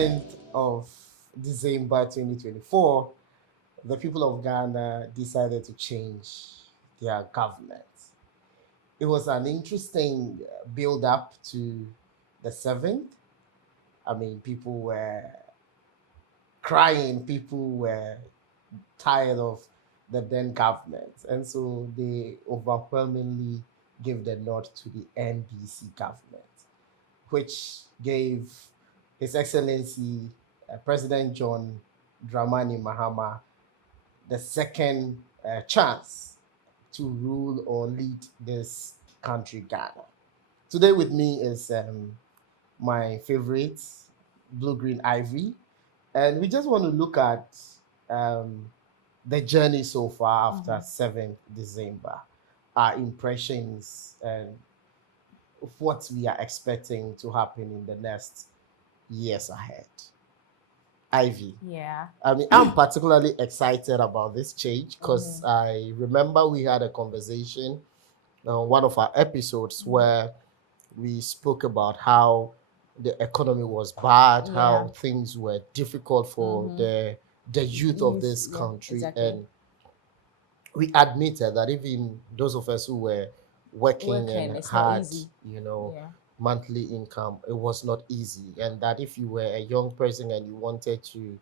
7th of December 2024, the people of Ghana decided to change their government. It was an interesting build up to the 7th. I mean, people were crying, people were tired of the then government. And so they overwhelmingly gave the nod to the NDC government, which gave His Excellency President John Dramani Mahama the second chance to rule or lead this country, Ghana. Today with me is my favorite, Blue Green Ivy, and we just want to look at um, the journey so far after 7th December, our impressions, and what we are expecting to happen in the next years ahead. Ivy. Yeah. I mean, I'm particularly excited about this change because I remember we had a conversation on one of our episodes where we spoke about how the economy was bad, how things were difficult for the youth of this country, exactly. and we admitted that even those of us who were working and it's not had, easy. Yeah. monthly income, it was not easy, and that if you were a young person and you wanted to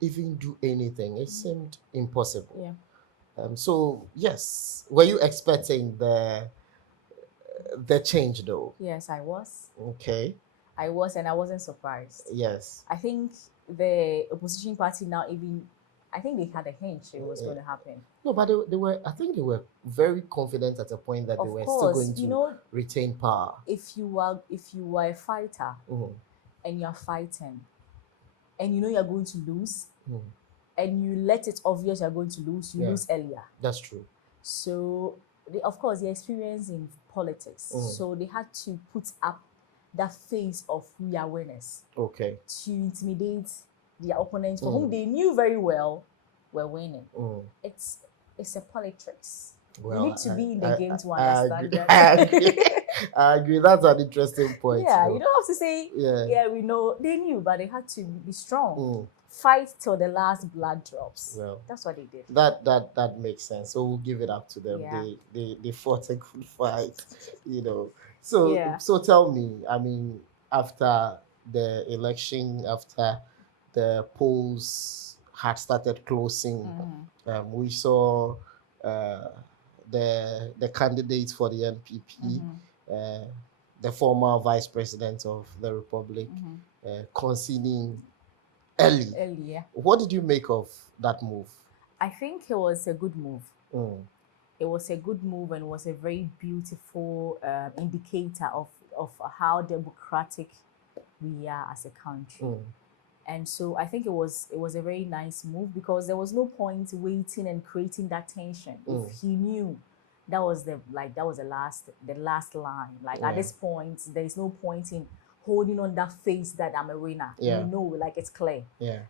even do anything, it seemed impossible. So yes, were you expecting the change though? Yes, I was. Okay. I was, and I wasn't surprised. Yes. I think the opposition party now I think they had a hunch it was going to happen. No, but they were. I think they were very confident at a point that they were still going to retain power. If you are a fighter and you're fighting, and you know you're going to lose, and you let it obvious you're going to lose, you lose earlier. That's true. So, of course, they're experienced in politics, so they had to put up that face of we are winners. Okay. To intimidate their opponents, for whom they knew very well were winning. It's a politics. Well, you need to be in the game to understand that. I agree. That's an interesting point. Yeah, you don't have to say, we know. They knew, but they had to be strong. Fight till the last blood drops. Well, that's what they did. That makes sense. So we'll give it up to them. Yeah. They fought a good fight, So tell me, I mean, after the election, after the polls had started closing, we saw the candidates for the NPP, the former vice president of the republic, conceding early. Yeah. What did you make of that move? I think it was a good move. It was a good move, and was a very beautiful indicator of how democratic we are as a country. And so I think it was a very nice move, because there was no point waiting and creating that tension. If he knew that was the last line. At this point, there is no point in holding on that face that I'm a winner. It's clear.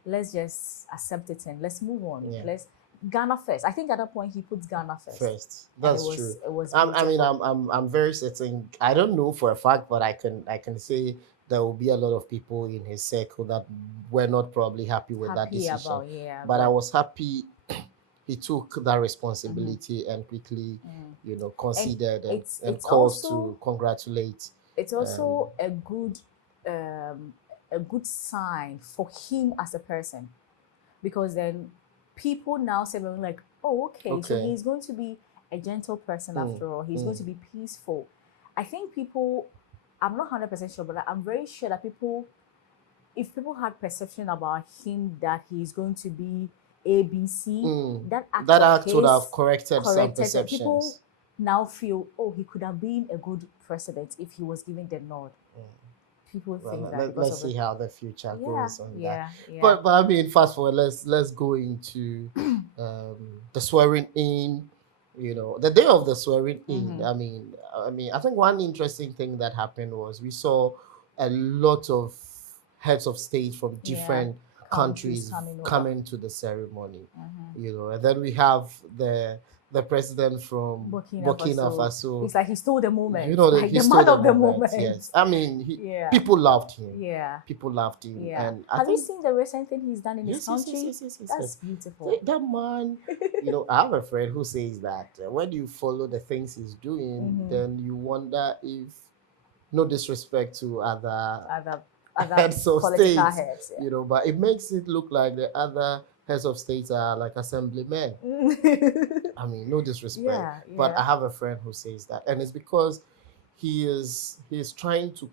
Let's just accept it and let's move on. Let's Ghana first. I think at that point he puts Ghana first. That's true. It was I mean, I'm very certain. I don't know for a fact, but I can say there will be a lot of people in his circle that were not probably happy with that decision. But I was happy he took that responsibility and quickly, conceded and called to congratulate. It's also a good sign for him as a person, because then people now say, like, oh, okay, so he's going to be a gentle person after all. He's going to be peaceful. I think people, I'm not 100% sure, but I'm very sure that if people had perception about him that he's going to be ABC, that act would have corrected some perceptions. People now feel, oh, he could have been a good president if he was given the nod. People think that. Let's see how the future goes on that. Yeah. But I mean, fast forward. Let's go into the swearing in. The day of the swearing in. I mean, I think one interesting thing that happened was we saw a lot of heads of state from different countries coming over. coming to the ceremony, and then we have the president from Burkina Faso. It's like he stole the moment. Like he stole the moment. Yes, I mean, people loved him. Yeah, people loved him. Yeah. And have you seen the recent thing he's done in his country? Yes. That's beautiful. That man, I have a friend who says that when you follow the things he's doing, then you wonder if, no disrespect to other heads of states, heads, but it makes it look like the other heads of states are like assemblymen. I mean, no disrespect, but I have a friend who says that, and it's because he's trying to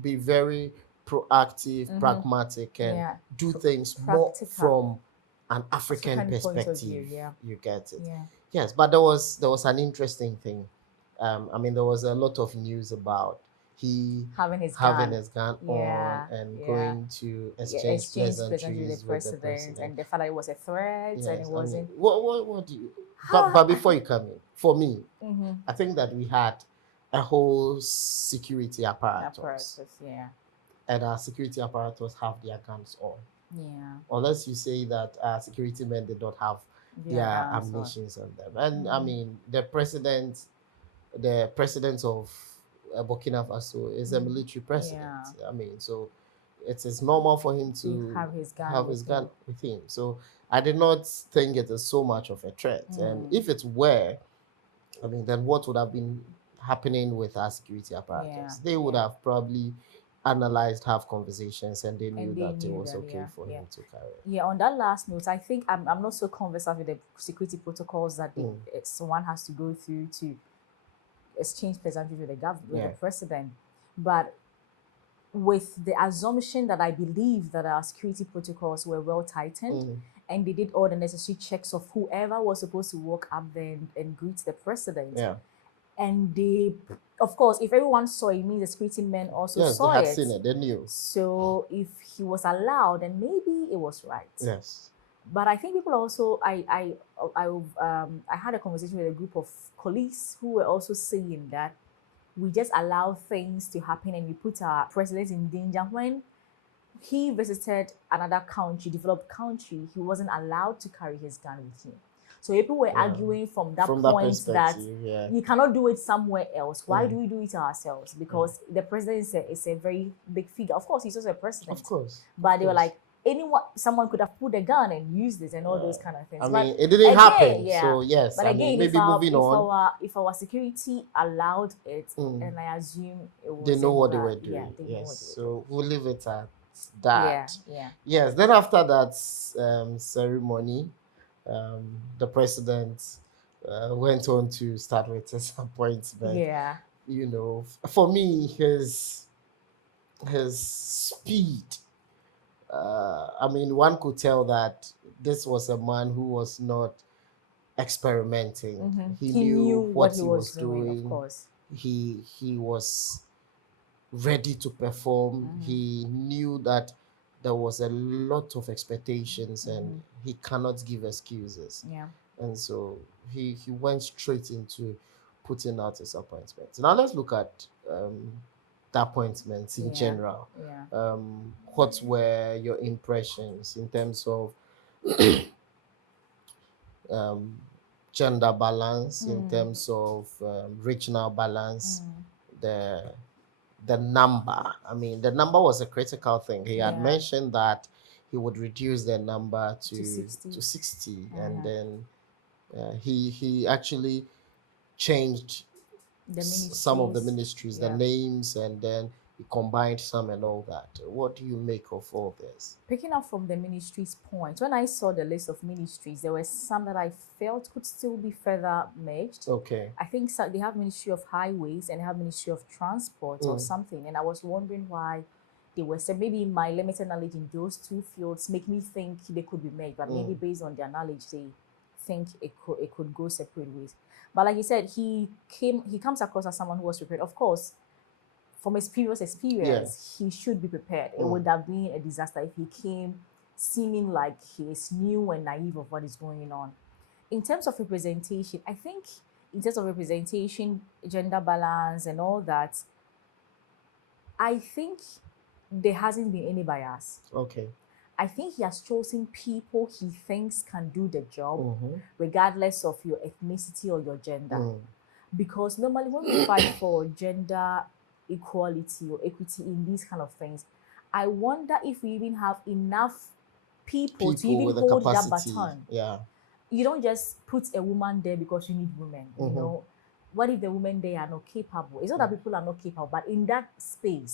be very proactive, pragmatic, and do things more from an African perspective. You get it? Yes, but there was an interesting thing. I mean, there was a lot of news about he having his gun on and going to exchange pleasantries with the president, and the fact that it was a threat and it wasn't. I mean, what do you? But before you come in, for me, I think that we had a whole security apparatus. And our security apparatus have their guns on. Unless you say that security men did not have their ammunitions on them. And I mean, the president of Burkina Faso is a military president. I mean, so it is normal for him to have his gun with him. So I did not think it is so much of a threat. And if it were, I mean, then what would have been happening with our security apparatus? They would have probably analyzed, have conversations, and they knew that it was okay for him to carry it. Yeah, on that last note, I think I'm not so conversant with the security protocols that someone has to go through to exchange pleasantries with the government, with the president. But with the assumption that I believe that our security protocols were well tightened, and they did all the necessary checks of whoever was supposed to walk up there and greet the president. And they, of course, if everyone saw it, means the security men also saw they had seen it, they knew. So if he was allowed, then maybe it was right. Yes. But I think people also, I had a conversation with a group of colleagues who were also saying that we just allow things to happen and we put our president in danger. When he visited another country, developed country, he wasn't allowed to carry his gun with him. So people were arguing from that point that you cannot do it somewhere else. Why do we do it ourselves? Because the president is a very big figure. Of course, he's also a president. Of course. But they were like, someone could have put a gun and used it and all those kind of things. I mean, it didn't happen. So yes, but again, maybe moving on. If our security allowed it, and I assume it was, they know what they were doing. So we'll leave it at that. Yes. Then after that ceremony, the president went on to start with his appointment. For me, his speed. I mean, one could tell that this was a man who was not experimenting. He knew what he was doing. Of course. He was ready to perform. He knew that there was a lot of expectations and he cannot give excuses. And so he went straight into putting out his appointments. Now let's look at the appointments in general. What were your impressions in terms of gender balance, in terms of regional balance, the number? I mean, the number was a critical thing. He had mentioned that he would reduce the number to 60. And then he actually changed some of the ministries, the names, and then he combined some and all that. What do you make of all this? Picking up from the ministries point, when I saw the list of ministries, there were some that I felt could still be further merged. I think they have Ministry of Highways and they have Ministry of Transport or something, and I was wondering why they were. So maybe my limited knowledge in those two fields make me think they could be merged, but maybe based on their knowledge, they think it could go separate ways. But like you said, he comes across as someone who was prepared. Of course, from his previous experience, he should be prepared. It would have been a disaster if he came seeming like he is new and naive of what is going on. In terms of representation, I think gender balance and all that, I think there hasn't been any bias. I think he has chosen people he thinks can do the job, Mm-hmm. regardless of your ethnicity or your gender. Because normally when we fight for gender equality or equity in these kind of things, I wonder if we even have enough people to People even with the hold that capacity. baton. Yeah. You don't just put a woman there because you need women. You Mm-hmm. know, what if the women there are not capable? It's not that people are not capable, but in that space,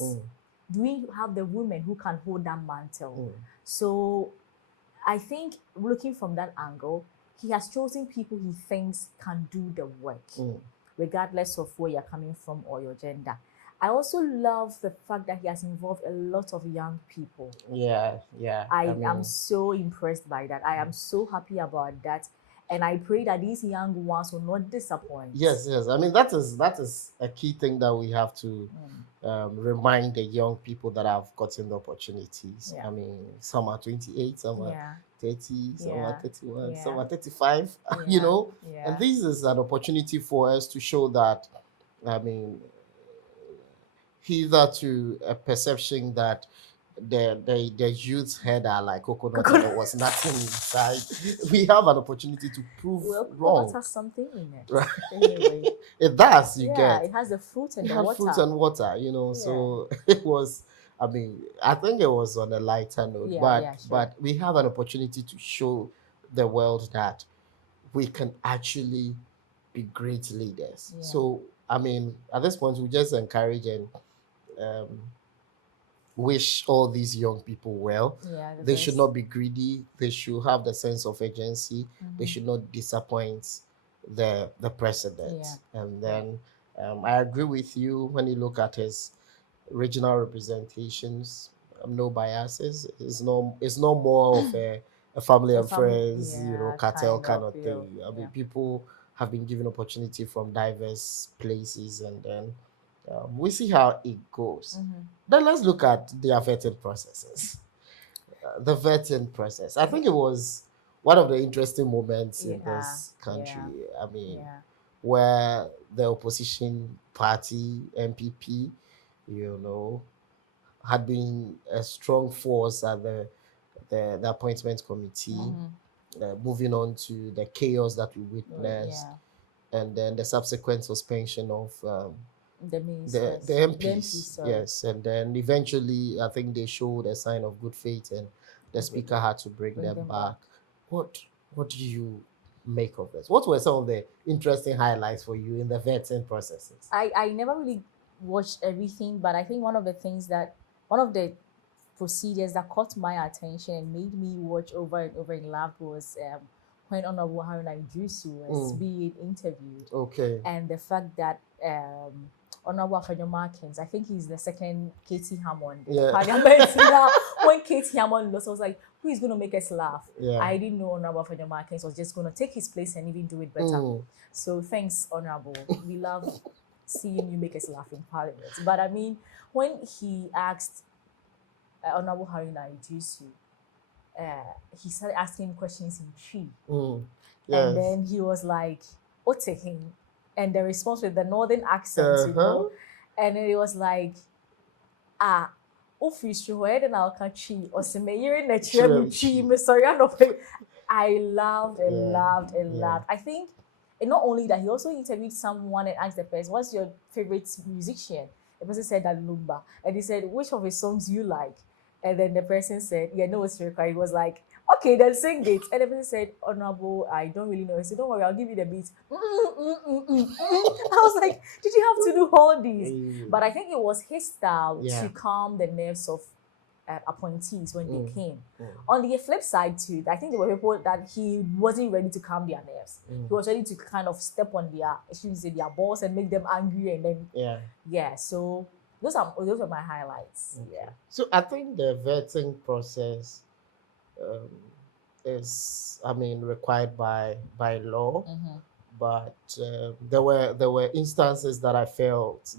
do we have the women who can hold that mantle? So I think looking from that angle, he has chosen people he thinks can do the work, regardless of where you're coming from or your gender. I also love the fact that he has involved a lot of young people. Yeah, yeah. I am so impressed by that. I am so happy about that. And I pray that these young ones will not disappoint. Yes, yes. I mean, that is a key thing that we have to remind the young people that have gotten the opportunities. Yeah. I mean, some are 28, some are Yeah. 30, some are Yeah. 31, Yeah. some are 35, you Yeah. know. Yeah. And this is an opportunity for us to show that, I mean, hitherto a perception that the youth's head are like coconut and there was nothing inside. We have an opportunity to prove Well, coconut wrong. has something in it. Right. Anyway. It does, you Yeah, get. it has the fruit and It the had water. fruit and water, you know. Yeah. So it was, I mean, I think it was on a lighter note, Yeah, but yeah, sure. but we have an opportunity to show the world that we can actually be great leaders. Yeah. So I mean, at this point, we just encourage and um, wish all these young people well. Yeah, the They should best. not be greedy. They should have the sense of agency. They Mhm. should not disappoint the president. Yeah. And then I agree with you when you look at his regional representations. No biases. It's no more of a family A and family, friends, you know, yeah, cartel kind of feel, thing. I mean, yeah. people have been given opportunity from diverse places, and then we see how it goes. Then let's look at the vetting processes. The vetting process. I think it was one of the interesting moments in Yeah, this country. yeah, I mean, yeah. where the opposition party, MPP, you know, had been a strong force at the appointment committee, moving on to the chaos that we witnessed, Yeah. and then the subsequent suspension of The ministers. the MPs, sorry. yes, and then eventually I think they showed a sign of good faith, and the speaker had to bring them back. What do you make of this? What were some of the interesting highlights for you in the vetting processes? I never really watched everything, but I think one of the procedures that caught my attention and made me watch over and over in love was when Honorable Haruna Idrisu was being interviewed. Okay. And the fact that Honorable Afenyo Markins, I think he's the second Katie Hammond in the parliament. Now, when Katie Hammond lost, I was like, who is going to make us laugh? Yeah. I didn't know Honorable Afenyo Markins was just going to take his place and even do it better. So thanks, Honorable. We love seeing you make us laugh in parliament. But I mean, when he asked Honorable Haruna Idrisu, he started asking questions in Chi. Yes. And then he was like, Otehin. And the response with the northern accent, you know. And then it was like, Ufishu, I'll catch you. Or I loved and loved and loved. I think, and not only that, he also interviewed someone and asked the person, what's your favorite musician? The person said that Lumba. And he said, which of his songs you like? And then the person said, yeah, no, it's required. He was like, okay, then sing it. And the person said, Honorable, I don't really know. He said, don't worry, I'll give you the beat. I was like, did you have to do all these? But I think it was his style to calm the nerves of appointees when they came. On the flip side too, I think there were people that he wasn't ready to calm their nerves. He was ready to kind of step on their balls and make them angry, and then so those are my highlights. Yeah. So I think the vetting process is, I mean, required by law, but there were instances that I felt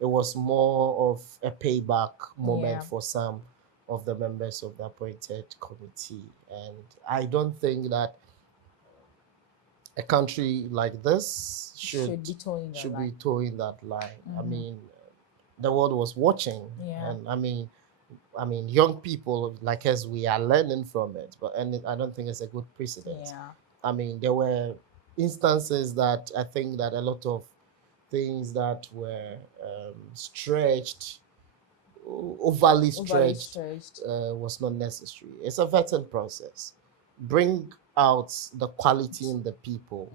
it was more of a payback moment for some of the members of the appointed committee, and I don't think that a country like this should be towing that line. I mean, the world was watching, and I mean, I mean, young people like us, we are learning from it, but and I don't think it's a good precedent. Yeah. I mean, there were instances that I think that a lot of things that were stretched, overly Overly stretched, stretched. was not necessary. It's a vetting process. Bring out the quality in the people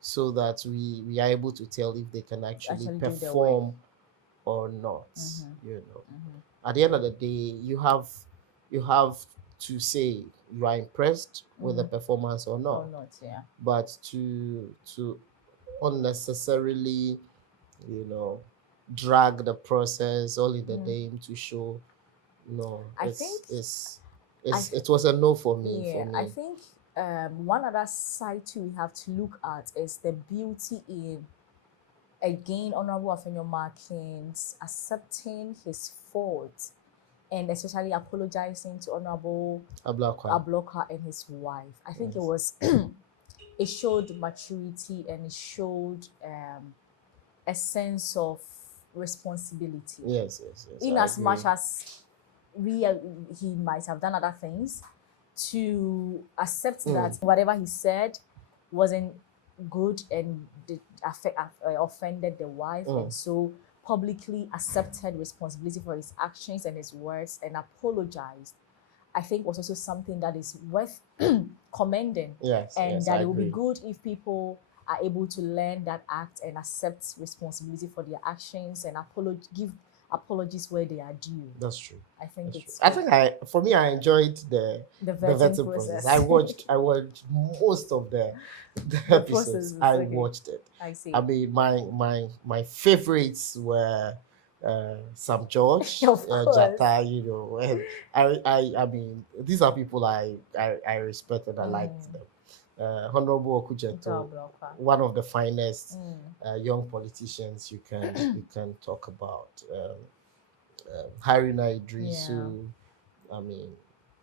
so that we are able to tell if they can actually Actually do their work. perform or not. You know, at the end of the day, you have to say you are impressed with the performance or not. Or not, yeah. But to unnecessarily, you know, drag the process all in the name to show, no, I think it was a no for me. yeah, For me, I think one other side too we have to look at is the beauty in, again, Honorable Afenyo Markins accepting his fault and especially apologizing to Honorable Ablakwa. Abloka and his wife. I think it was it showed maturity and it showed a sense of responsibility. Yes. In I as agree. much as he might have done other things, to accept that whatever he said wasn't good and offended the wife, and so publicly accepted responsibility for his actions and his words and apologized, I think was also something that is worth commending. Yes, And yes, that I it would be agree. good if people are able to learn that act and accept responsibility for their actions and give apologies where they are due. That's true. I think That's it's true. I good. think for me, I enjoyed the vetting vetting process. process. I watched most of the The episodes. processes, I okay. watched it. I see. I mean, my favorites were Sam George, Of course. Jata, you know, and I mean, these are people I respect and I liked them. Honorable Okujeto, one of the finest young politicians you can talk about. Harina Idrisu, I mean,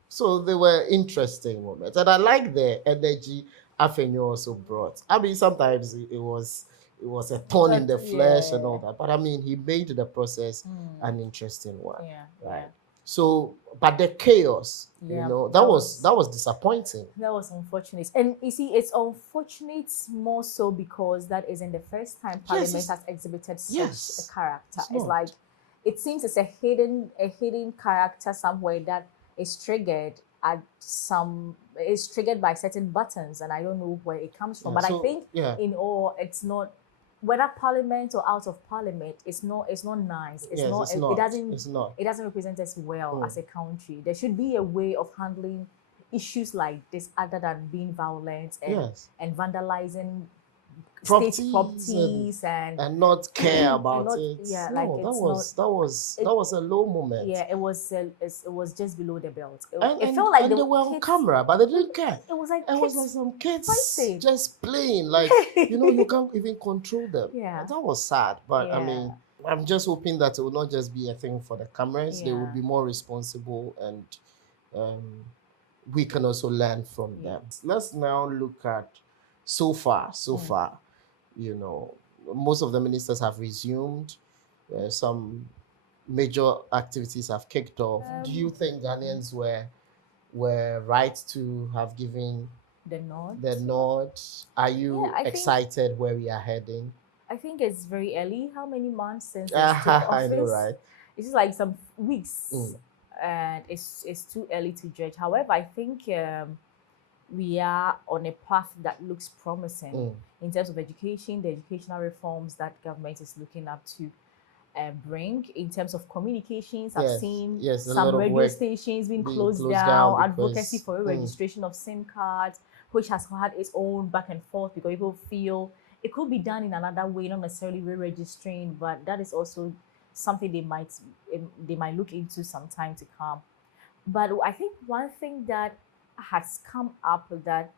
so they were interesting moments, and I like the energy Afenyo also brought. I mean, sometimes it was a thorn in the flesh and all that, but I mean, he made the process an interesting one, right? So, but the chaos, you know, that was disappointing. That was unfortunate, and you see, it's unfortunate more so because that isn't the first time Parliament has exhibited such a character. It's like it seems it's a hidden character somewhere that is triggered by certain buttons, and I don't know where it comes from. But I think in all, it's not, whether Parliament or out of Parliament, it's not nice. It doesn't represent us well as a country. There should be a way of handling issues like this other than being violent and vandalizing state properties and not care about it. Yeah, no, like that was a low moment. Yeah, it was just below the belt. It felt like they were on camera, but they didn't care. It was like some kids fighting. just playing, like you can't even control them. Yeah, that was sad. But I mean, I'm just hoping that it will not just be a thing for the cameras. They will be more responsible, and we can also learn from them. Let's now look at so far. You know, most of the ministers have resumed. Some major activities have kicked off. Do you think Ghanaians were right to have given the nod? Are you excited where we are heading? I think it's very early. How many months since they took office? I know, right? It's just like some weeks, and it's too early to judge. However, I think we are on a path that looks promising in terms of education, the educational reforms that government is looking up to bring. In terms of communications, I've seen some radio stations being closed down, advocacy for registration of SIM cards, which has had its own back and forth because people feel it could be done in another way, not necessarily re-registering, but that is also something they might look into some time to come. But I think one thing that has come up that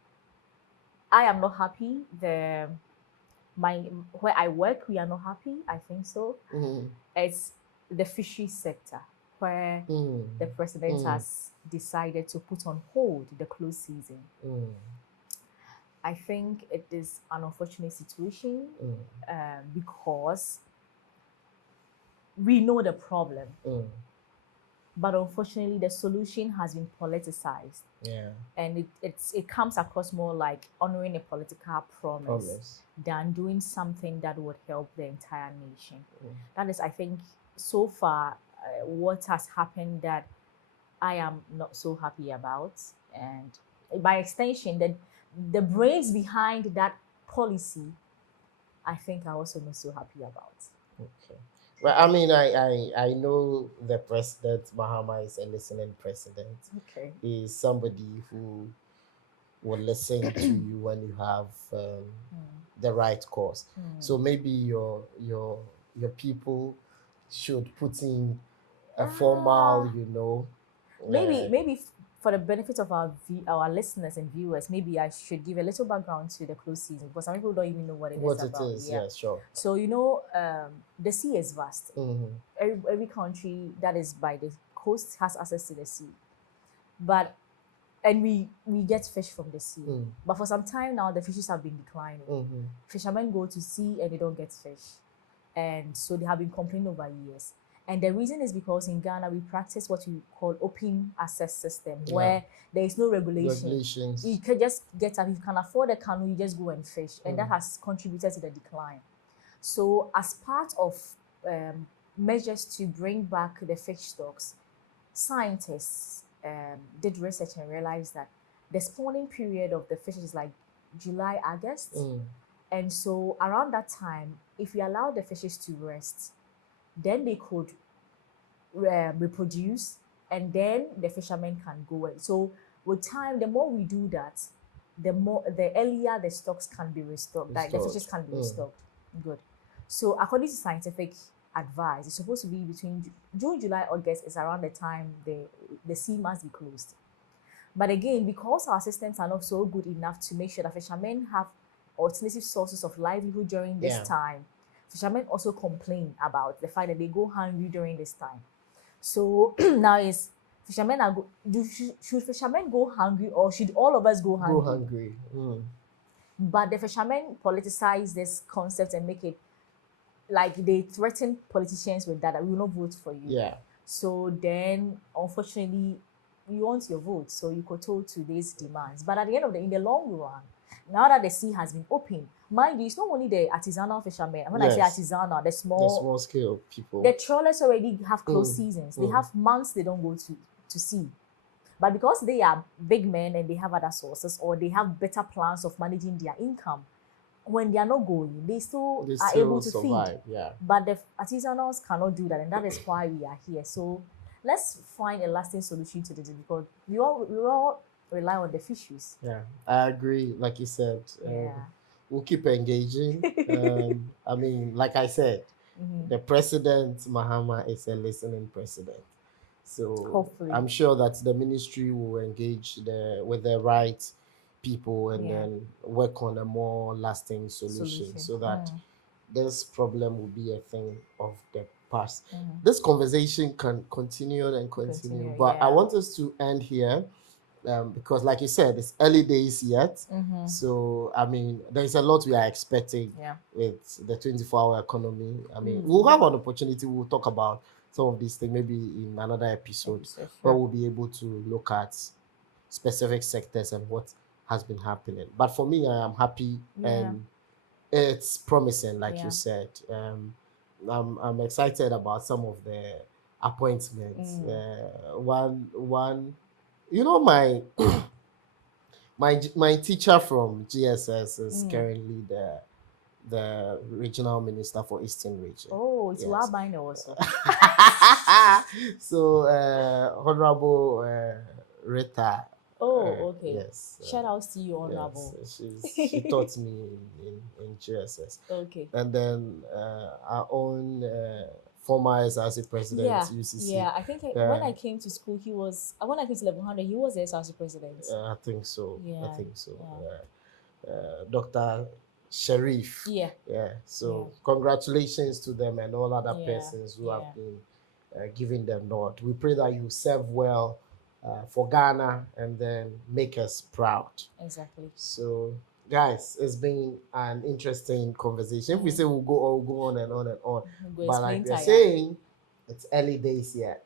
I am not happy, where I work, we are not happy, I think so. It's the fishery sector, where the president has decided to put on hold the close season. I think it is an unfortunate situation because we know the problem. but unfortunately the solution has been politicized. Yeah. And it comes across more like honoring a political promise Promise. than doing something that would help the entire nation. That is, I think, so far what has happened that I am not so happy about. And by extension, the brains behind that policy, I think, are also not so happy about. Okay. Well, I mean, I know the president, Mahama, is a listening president. Okay. Is somebody who will listen to you when you have the right cause. So maybe your people should put in a formal, Maybe for the benefit of our listeners and viewers, maybe I should give a little background to the close season because some people don't even know what it what is it about. is. Yeah, sure. So the sea is vast. Every country that is by the coast has access to the sea, but and we get fish from the sea. But for some time now, the fishes have been declining. Fishermen go to sea and they don't get fish, and so they have been complaining over years. And the reason is because in Ghana we practice what we call open access system, where there is no regulations. You can just get up. If you can afford a canoe, you just go and fish, and that has contributed to the decline. So as part of measures to bring back the fish stocks, scientists did research and realized that the spawning period of the fish is like July, August. And so around that time, if we allow the fishes to rest, then they could reproduce, and then the fishermen can go in. So with time, the more we do that, the earlier the stocks can be restocked, like the fishes can be restocked. Good. So according to scientific advice, it's supposed to be between June, July, August is around the time the sea must be closed. But again, because our systems are not so good enough to make sure that fishermen have alternative sources of livelihood during this time, fishermen also complain about the fact that they go hungry during this time. So now is fishermen should fishermen go hungry, or should all of us go hungry? Go hungry. But the fishermen politicize this concept and make it like they threaten politicians with that we will not vote for you. Yeah. So then, unfortunately, you want your vote, so you kowtow to these demands. But at the end of in the long run, now that the sea has been opened, mind you, it's not only the artisanal fishermen. And when I say artisanal, the small scale people. The trawlers already have closed seasons. They have months they don't go to sea. But because they are big men and they have other sources, or they have better plans of managing their income, when they are not going, they still are able to survive, feed. Yeah. But the artisanals cannot do that, and that is why we are here. So let's find a lasting solution to this, because we all rely on the fisheries. Yeah, I agree. Like you said, we'll keep engaging. I mean, like I said, the president, Mahama, is a listening president. So hopefully, I'm sure that the ministry will engage with the right people and then work on a more lasting solution so that this problem will be a thing of the past. This conversation can continue and continue, but I want us to end here. Because like you said, it's early days yet. So, I mean, there's a lot we are expecting with the 24-hour economy. I mean, we'll have an opportunity. We'll talk about some of these things maybe in another episode, where we'll be able to look at specific sectors and what has been happening. But for me, I am happy and it's promising, like you said. I'm excited about some of the appointments. One you know, my teacher from GSS is currently the regional minister for Eastern Region. Oh, it's Wabine also. So Honorable Rita. Oh, okay. Yes. Shout outs to you, Honorable. Yes, she taught me in GSS. Okay. And then our own former SRC president, UCC. Yeah, I think when I came to school, when I came to 1100, he was the SRC president. I think so. Yeah. I think so. Dr. Sharif. Yeah. So congratulations to them and all other persons who have been giving them nod. We pray that you serve well for Ghana and then make us proud. Exactly. So, guys, it's been an interesting conversation. If we say we'll go on and on and on, but like we're saying, it's early days yet.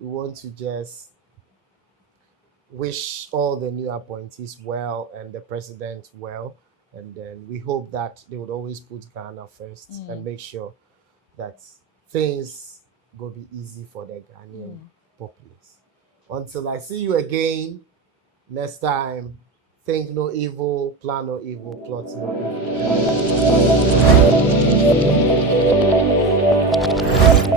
we want to just wish all the new appointees well and the president well. And then we hope that they would always put Ghana first and make sure that things go be easy for the Ghanaian populace. Until I see you again next time, think no evil, plan no evil, plot no evil.